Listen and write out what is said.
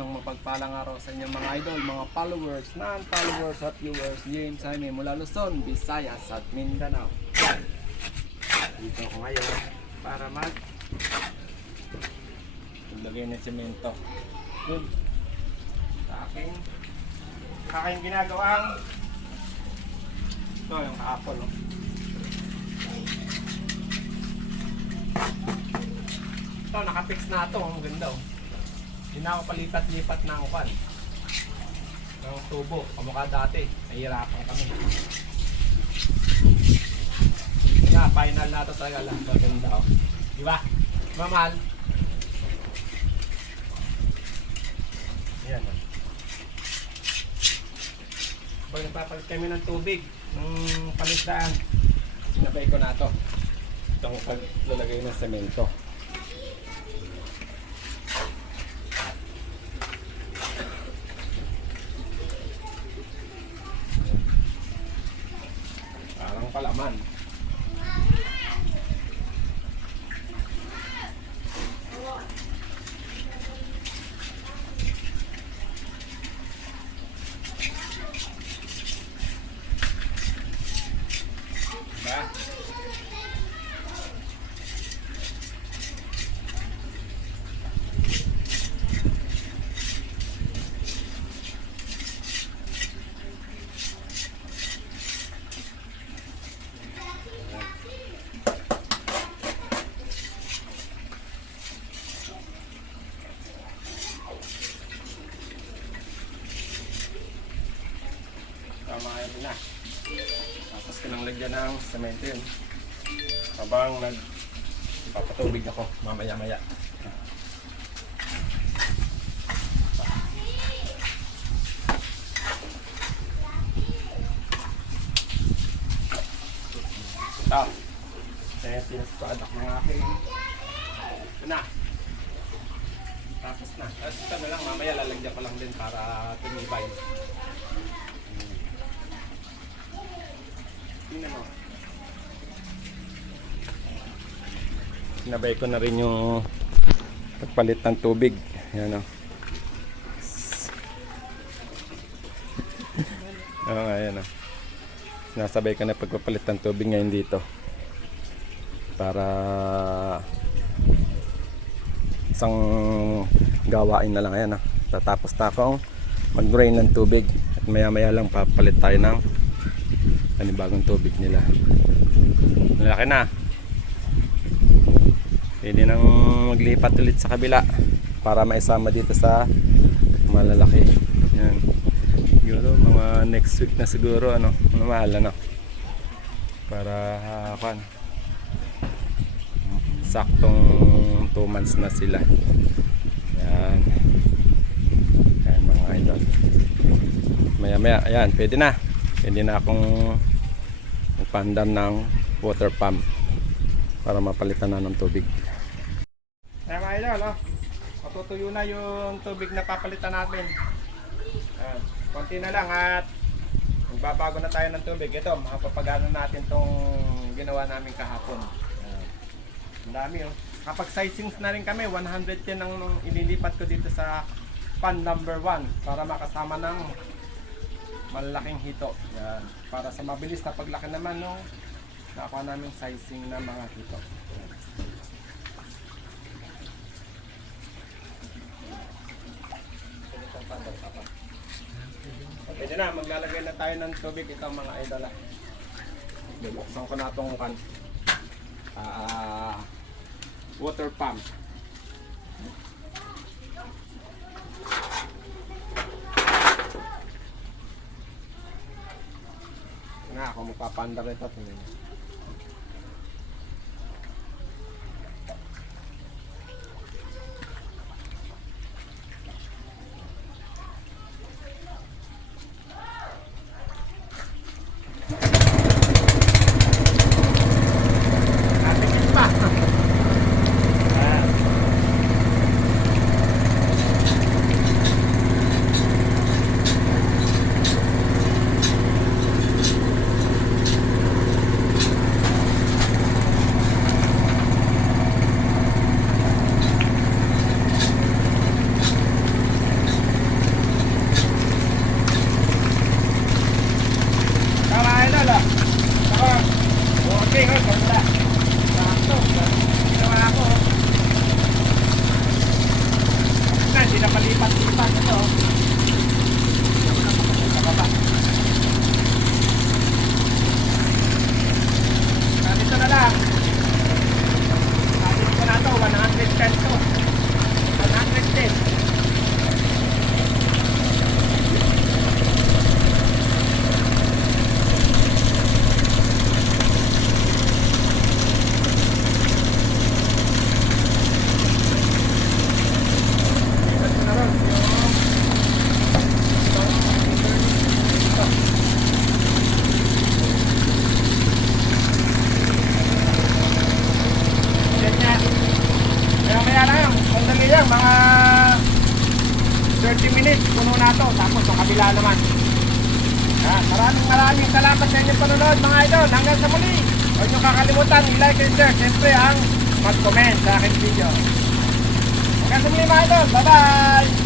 Isang mapagpalang araw sa inyong mga idol, mga followers, non-followers at viewers. James Jaime mula Luzon, Visayas at Mindanao. Yan. Dito ako ngayon para maglagay ng semento. Good. Sa aking ginagawang ito yung kahapon. No? Ito, nakapix na ito. Ang ganda. Oh. Hindi na ako palipat-lipat ng upan. Ng tubo. Kamukha dati. Nahihirapan kami. Kaya, final na ito talaga lang. Maganda. Oh. Diba? Mamahal. Ayan. Pag nagpapalit kami ng tubig, ng palisdaan, sinabay ko na ito. Itong paglalagay ng semento. Parang palaman. Diba? Tama yun na. Tapos ko nang lagyan ng semento yun. Habang nagpapatubig ako mamaya-maya. Ito. Kaya pinaspadak ng aking. Ito na. Tapos na. Tapos ito na lang. Mamaya lalagyan ko lang din para tumibay. Tingnan mo. Sinabay ko na rin yung pagpalit ng tubig. Ayan o. Oo, ayan o. Sinasabay ko na pagpapalit ng tubig ngayon dito. Para isang gawain na lang. Ayan o. Tatapos na akong mag-drain ng tubig. At maya maya lang papalit tayo ng panibagong tubig nila. Malaki na. Pwede nang maglipat ulit sa kabila para maisama dito sa malalaki. Yan. Siguro mga next week na siguro ano, mahal ano. Para saktong 2 months na sila. Yan. Yan mga idol. Maya maya, ayan, pwede na. Pwede na akong magpandam ng water pump para mapalitan na ng tubig. Ayan mga idol, oh. Matutuyo na yung tubig na papalitan natin. Ayan. Konti na lang at magbabago na tayo ng tubig. Ito, mapapagano natin tong ginawa namin kahapon. Ayan. Ang dami oh. Kapag sizings na rin kami, 110 ang ililipat ko dito sa pan number 1 para makasama ng malaking hito. Yan. Para sa mabilis na paglaki naman nung nakuha namin sizing na mga hito. Pwede na, maglalagay na tayo ng tubig. Ito mga idol. Bubuksan ko na itong water pump. Na ako magpapandar ito. Natin pa. pinapalipat-lipat ito. Sa baba. Ganito na lang. Sabi ko na ito, 110 to. 110. Kaya na yun, sandali lang, mga 30 minutes, puno na ito, tapos sa kabila naman. Maraming salamat sa inyong panonood mga idol, hanggang sa muli. Huwag nyo kakalimutan, i-like and share, siyempre ang mag-comment sa aking video. Hanggang sa muli mga idol, bye bye!